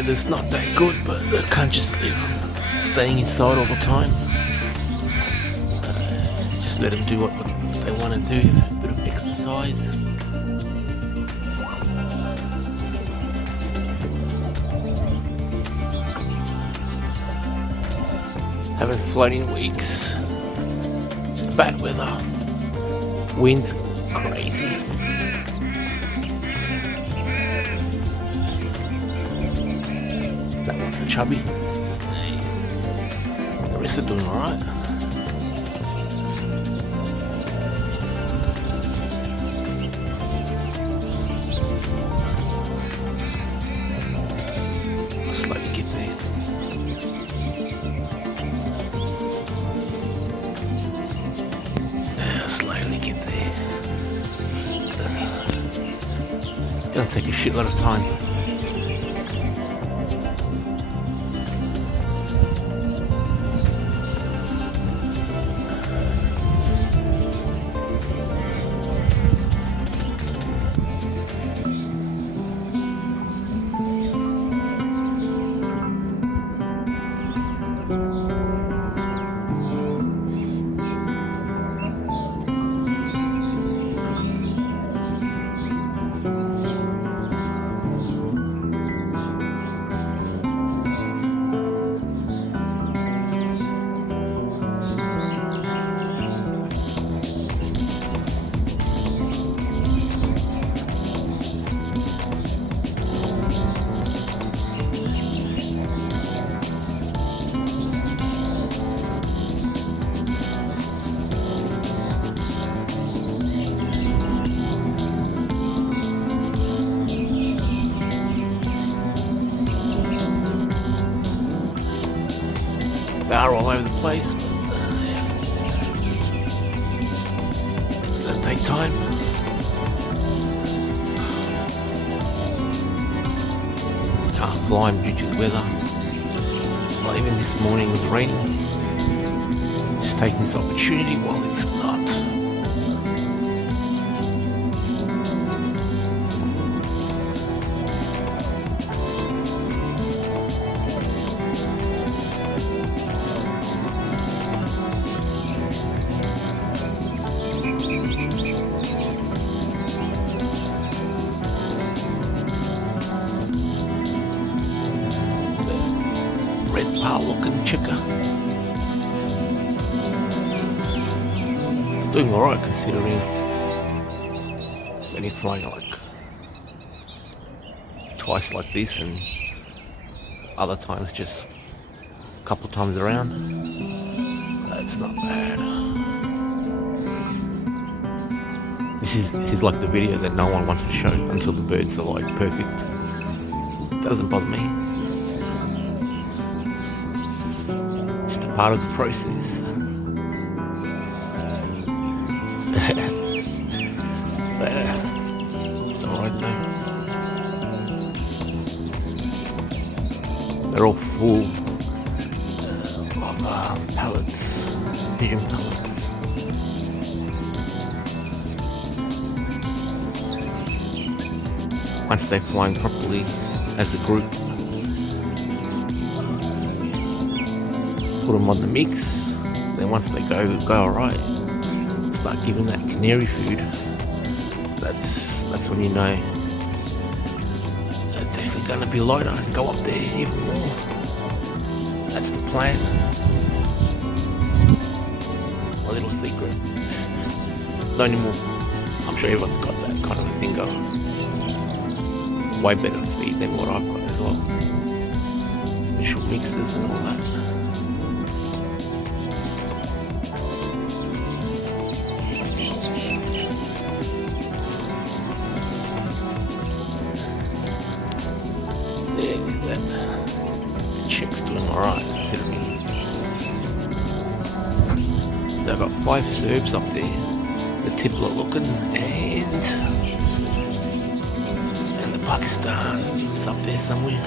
weather's not that good, but I can't just live staying inside all the time. Just let them do what they want to do, a bit of exercise. Haven't flown in weeks. Just bad weather. Wind, crazy. That one's a chubby. The rest are doing alright. I'll slowly get there. Slowly get there. It's gonna take a shitload of time. They are all over the place, but it's gonna take time. Can't fly them due to the weather. Well, even this morning it was raining. Just taking this opportunity while it's not. Red pal looking chicker. It's doing alright considering when you're flying like twice like this and other times just a couple times around. That's not bad. This is like the video that no one wants to show until the birds are like perfect. It doesn't bother me. Just a part of the process. It's alright though. They're all full of pellets, pigeon pellets. Once they're flying properly as a group, put them on the mix. Then once they go alright, start giving that canary food. That's when you know they're definitely gonna be lighter and go up there even more. That's the plan. My little secret. Not anymore. I'm sure everyone's got that kind of a thing going. Way better feed than what I've got as well. Special mixes and all that. Yeah, the chick's doing alright considering. They've got 5 Serbs up there. The tipple are looking and the Pakistan is up there somewhere.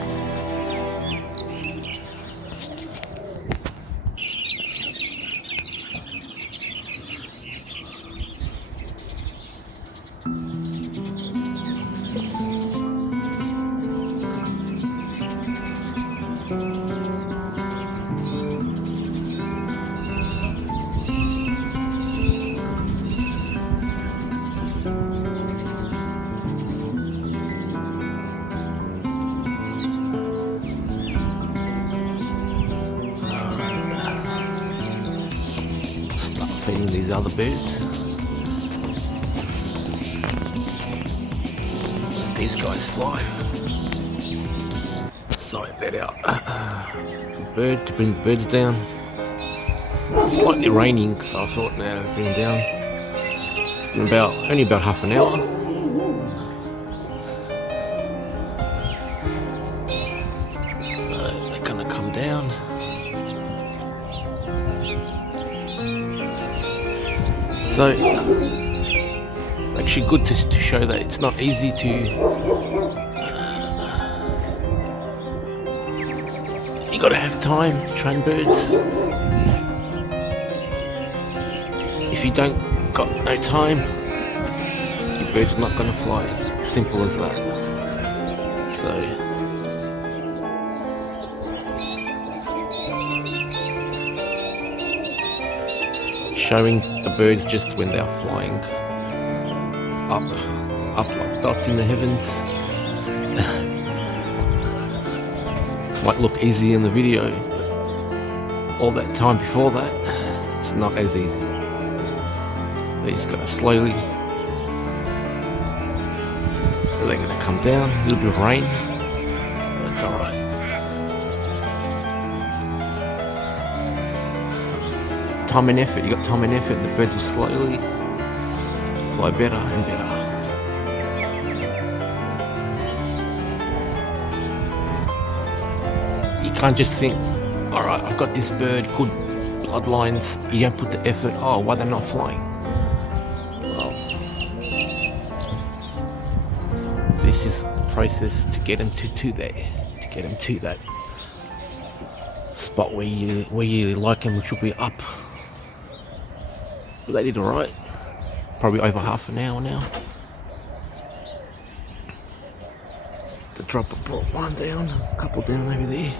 these other birds. Let these guys fly. Sort that out. Bird to bring the birds down. It's slightly raining, so I thought now bring them down. It's been only about half an hour. They're gonna come down. So it's actually good to show that it's not easy to. You gotta have time to train birds. If you don't got no time, your bird's not gonna fly. Simple as that. So showing the birds just when they're flying up like dots in the heavens. Might look easy in the video, but all that time before that, it's not as easy. They just gotta slowly. They're gonna come down, a little bit of rain. That's alright. Time and effort, you got time and effort, the birds will slowly fly better and better. You can't just think, alright, I've got this bird, good bloodlines. You don't put the effort, oh, why they're not flying? Well, this is the process to get them to get them to that spot where you like them, which will be up. But they did alright. Probably over half an hour now. The dropper brought one down, a couple down over there.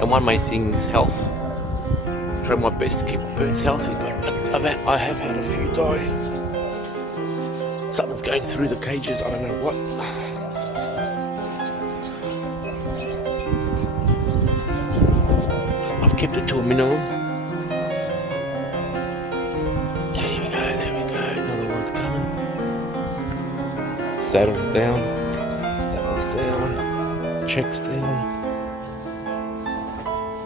And one main thing is health. Try my best to keep my birds healthy, but I have had a few die. Something's going through the cages, I don't know what. I've kept it to a minimum. There we go, another one's coming. Saddle's down, that one's down, check's down.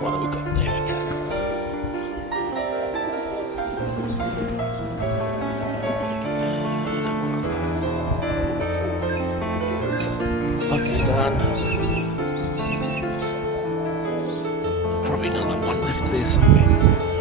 What have we got left? Pakistan. Probably another one left there somewhere.